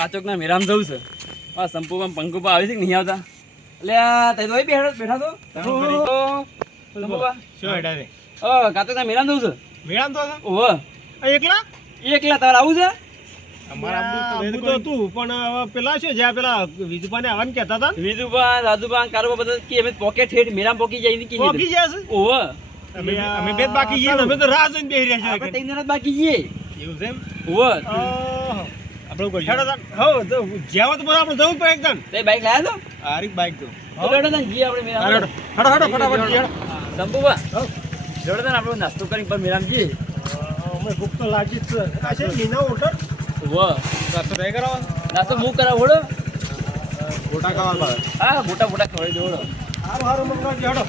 કાચોકના મેરામ જવું છે. આ સંપુમાં પંકુપા આવી છે કે નહીં આવતા? એટલે આ તે તો બેઠા બેઠા તો સંપુબા શું હેડા છે? ઓ કાચોકના મેરામ જવું છે? મેળામ તો? ઓહો. એકલા? એકલા તાર આવું છે? અમારા આબુ તો હતું પણ પેલા છે જ્યાં પેલા વિજુભાઈને આવવાનું કહેતા હતા ને, વિધુબા રાજુબા બધા કે અમે પોકેટ પોકી જાય કે પોકી ગયા અમે અમે બે જ બાકી તો આપણે જ કરીએ. હેડો તાન. હો, તો જ્યાં તો આપણે જવું જ પડે એકદમ. તે બાઈક લાયા છો હારી બાઈક તો. તો બેઠો ને જીએ આપણે મેરામ હેડો, હેડો, હેડો, ફટાફટ જઈએ, હેડો. સંપુબા હો. જોડે તને આપણે નાસ્તો કરીને પર મેરામ જઈએ અમે ભૂખ તો લાગી જ છે. આ છે મીના હોટલ. ઓહો નાસ્તો નહીં કરાવવાનો? નાસ્તો હું કરાવ હોડો ગોટા ખાવા ભાવે. હા મોટા મોટા ખવડાવી દો હોડો હારું, હારું, મંગાવજો, હેડો.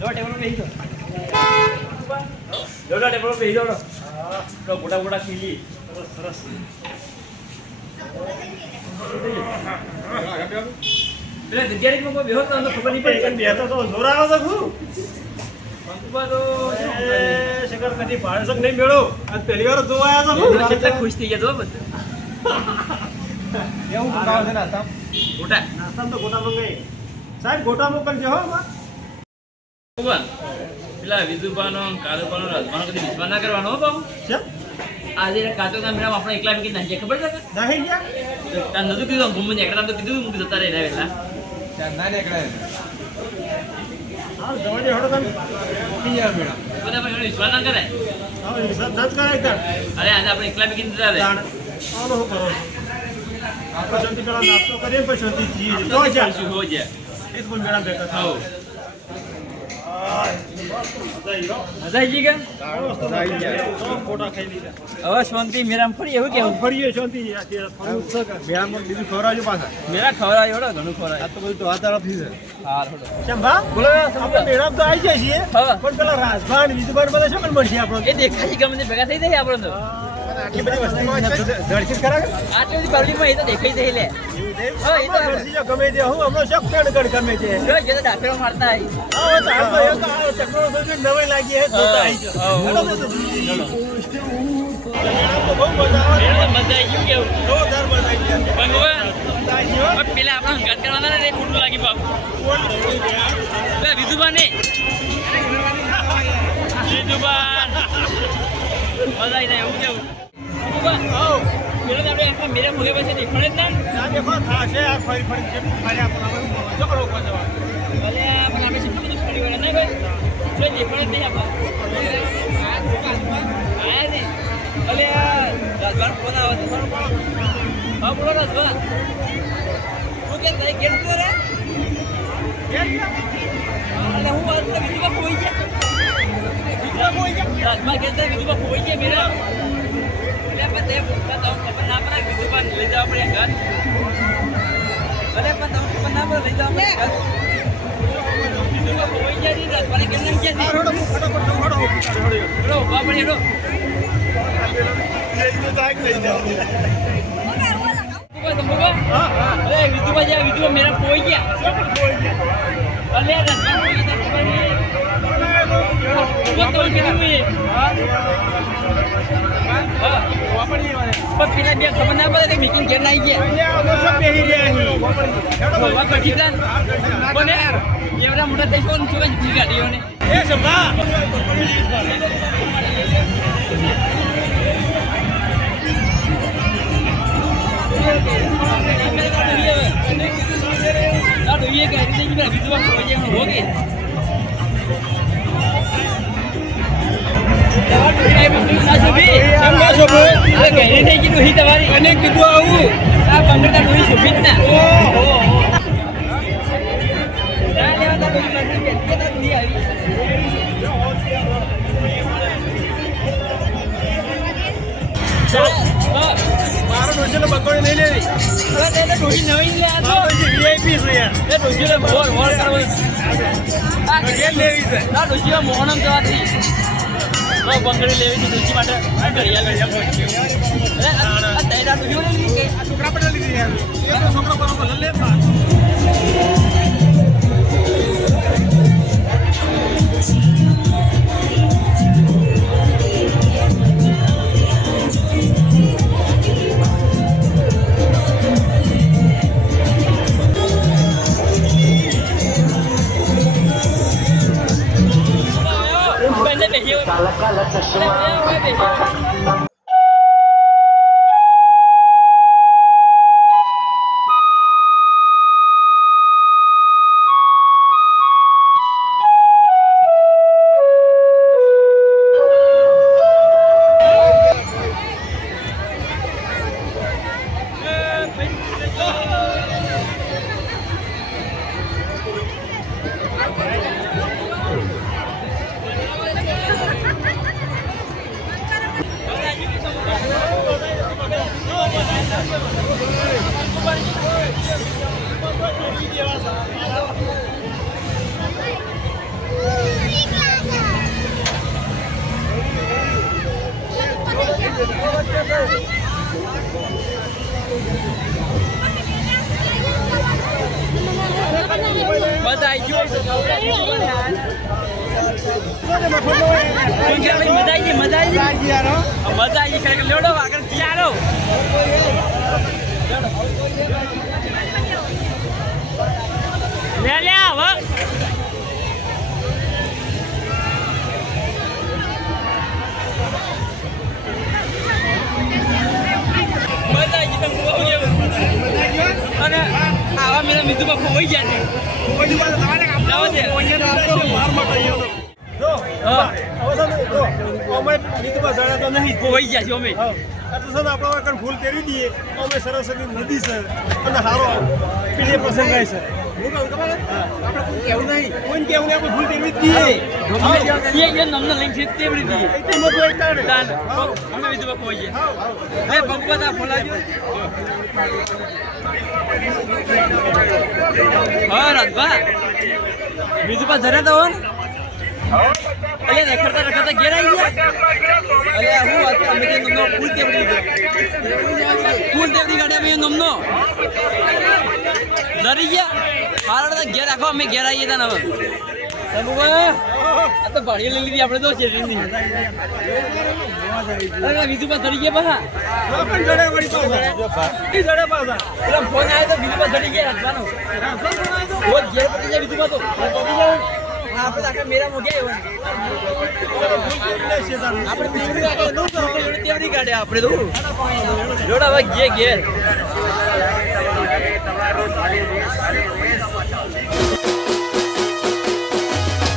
જો ટેબલ પર બેસી જાઓ જો ટેબલ પર બેસી જાઓ મોટા મોટા ખીલી સરસ, સરસ. પેલા જગ્યાએ કોઈ બેહો તો ખબર નહીં પડી પણ તો જોર આવે છે શું? પંકુબા તો શું એ, શિખર કદી ભાડે નહીં મેળો? આજ પહેલી વાર જોવા આવ્યા છો કેટલા ખુશ થઈ ગયા તો બધા છે નાસ્તા? તો ગોટા. સાહેબ ગોટા મોકલજો હો અમાર. પેલા વિધુબાનો કારુબાનો રાજમાનો કદી વિશ્વાસ ના કરવાનો હો બાબુ? આજે કાચો ના મેડમ આપણે એકલા મૂકી નાખીએ ખબર છે નાહી ગયા? તાર નતું કીધું ઘૂમું એકલા તો કીધું મૂકી જતા રહે વેલા હા, જવા દે, હડો તમે. બધા પણ વિશ્વાસ ના કરે હા, વિશ્વાસ ના કરે એકદમ. અરે આજે આપણે એકલા મૂકી જતા રે. આનો હો કરો? આપણે શાંતિ પેલા નાસ્તો કરીએ પછી શાંતિ જઈએ. તો જ્યાં. હો છે એક પણ ભેગા થાવ. હવે શાંતિ મેરામ ફરી એવું કેવું? ફરીએ શાંતિ મેળામાં બીજું ખવડાવજો પાછા. મેરા ખવડાવી હોડો ઘણું ખવડાવી તો બધું છે. બોલો આપણે આવી જાય છીએ. પણ પેલા રાજભાન વિધુભાન બધા છે પણ મળશે આપણને એ દેખાય ગમે ભેગા થઈ જાય આપણે તો. આટલી બધી વસ્તીમાં ધડકી ખરા આટલી બધી પબ્લિકમાં એ તો દેખાઈ જાય લે. એવું છે? હા, એ તો આપણે ધડકી જો ગમે તે હું હમણાં શોખ પેણ કર ગમે તે જો તો ડાકરો મારતા આવી આવો તો હાલ તો એક આ technology નવી લાગી હે જોતા આવી છે. હા, હા. હેડો તો. મેળામાં તો બહુ મજા આવે. મજા આવી ગયું કેવું? જોરદાર મજા આવી જાય. ભગવાન! મજા આવી ગઈ હો. પેલા આપણે હંગાત કરવાના ને ખોટું લાગી બાપ વિધુબા ને વિધુબા! મજા આવી જાય એવું કેવું? મેરા ભોગે પાસે દેખાડે જ ના દેખો થાશે આ ફરી ફરી જેમ ફર્યા પણ હવે ઝઘડો કોઈ જવા. ભલે આ પણ આપણે કેટલું બધું ફરી વળે ના ભાઈ જો દેખાડે જ નહીં આપણે આયા ને ભલે રાજભાન ફોન આવે છે હા બોલો રાજભાન તું કેમ તારી ગેટ પર રે અલે હું વાત કરું બીજું કોઈ ગયા બીજું કોઈ ગયા રાજભાન કે તારી બીજું કોઈ ગયા મેરા તે પૂછતા તો ખબર ના પડે બીજું પણ લઈ જવા પડે ઘર પણ તમને ખબર ના પડે લઈ જવા પડે ઘર બીજું કોઈ ગયા નહીં રાજભાન કેમ ના ગયા આ ફટાફટ ઝઘડો. ઝઘડો. ઊભા પડી હેડો લઈ તો આગ લઈ જાઓ. વિધુબા સંભોગા હા, હા. અરે વિધુબા જા વિધુબા મેરા પોઈ ગયા? અલે રાજભાન પોઈ ગયા તો પણ પેલા બે ખબર ના પડે મીટિંગ ઘેર ના ગયા. જાન કોને એવડા મોટા થઈ કોણ શું કાંઈ ગાડીઓને એ સંભા. અને કીધું આવું આ પંદર ડોહી શોભી જ ના ના લેવા તા ડોહી મંદિર કે કે તા ડોહી આવી? હા મારો ડોશીનો બકોડી નહીં લેવી. હવે તે તો ડોહી નવી લે આ તો કેમ લેવી છે? ના મોહનમ જવાથી. બંગડી લેવી છે તુલસી માટે. ઘડિયાળ છોકરા પણ લીધી છોકરો 这双好 ભાઈ, મજા આવી મજા આવી મજા આવી ખરેખર લેવડો આગળ લે લે હવે આવી છે. હવે છે ને, જો, અમે વિધવા જણા તો નહીં. ખોવાઈ ગયા છે અમે. એટલે ને આપણે ફૂલ તેડી દઈએ. અમે સરસ્વતી નદી છે અને હારો. પીલે પ્રસંગ થાય છે હું કહું ખબર આપણે કોઈ કહેવું નહીં. કોઈને કહેવું નહીં આપણે ફૂલ જ દઈએ. એ એ નમને લઈને છે તે બધી દીએ. એટલી મત હોય તાણે. અમે વિધવા બાપુ હોઈએ હા, ભગવતા ફોલાજો હા રાજભા બીજું પાસે જરા તો ને? અલ્યા રખડતા રખડતા ઘેર આવી ગયા? અલ્યા હું મારા ઘેર રાખો અમે ઘેર આવીએ તા હવે આ લઈ આપણે તો ગયા પાછા. ફોન આવ્યો તો બીજું પા ધરી ગયા રાજવાનો રોજ ઘેર પડી જાય બીજું પા આપણે આખા મેળામાં ગયા આપણે કરો, આપણે તો. જોડા હવે ઘે ઘેર.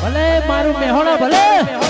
ભલે મારું મેહોણા ભલે.